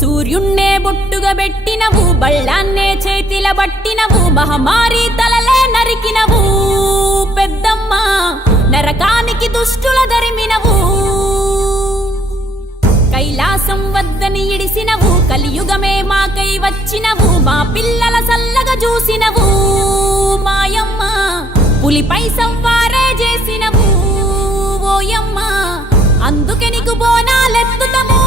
సూర్యున్నే బొట్టుగా పెట్టినవు, బళ్ళాన్నే చేతిల పట్టినవు, మహమారి తలలే నరికినవు పెద్దమ్మ, నరకానికి దుష్టుల దరిమినవు. కైలాసం వద్దని ఇడిసినవు, కలియుగమే మాకై వచ్చినవు, మా పిల్లల సల్లగా చూసినవు మాయమ్మ, పులిపై సవ్వారే చేసినవు ఓయమ్మ, అందుకే నీకు బోనాలెత్తుతము.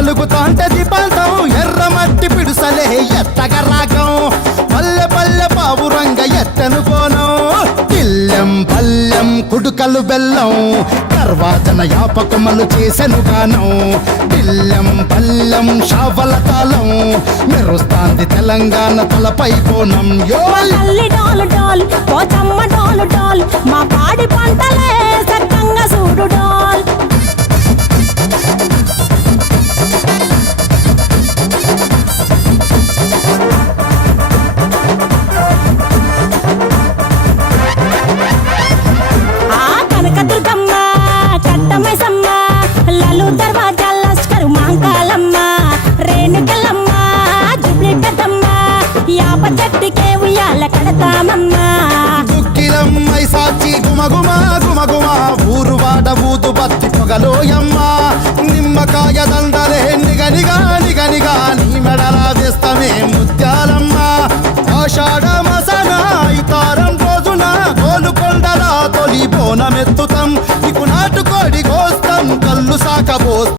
ఎలుగుతాంటే దీపాలతం ఎర్రమట్టి పిడుసలే ఎత్తగ రాగం, పల్లె పల్లె పావురంగ ఎత్తను పోనం, పిల్లెం పల్లెం కుడుకలు బెల్లం, తర్వాతన యాపకమలు చేసెను గానం, పిల్లెం పల్లెం షావల తాళం, మెరుస్తాంది తెలంగాణ తలపై కోణం. మా పాడి పంటలే సక్కంగా చూడు డాల్. దుక్కిలమ్మై సాచి గుమగుమ గుమగుమ, ఊరు వాడ ఊదు బత్తి పొగలో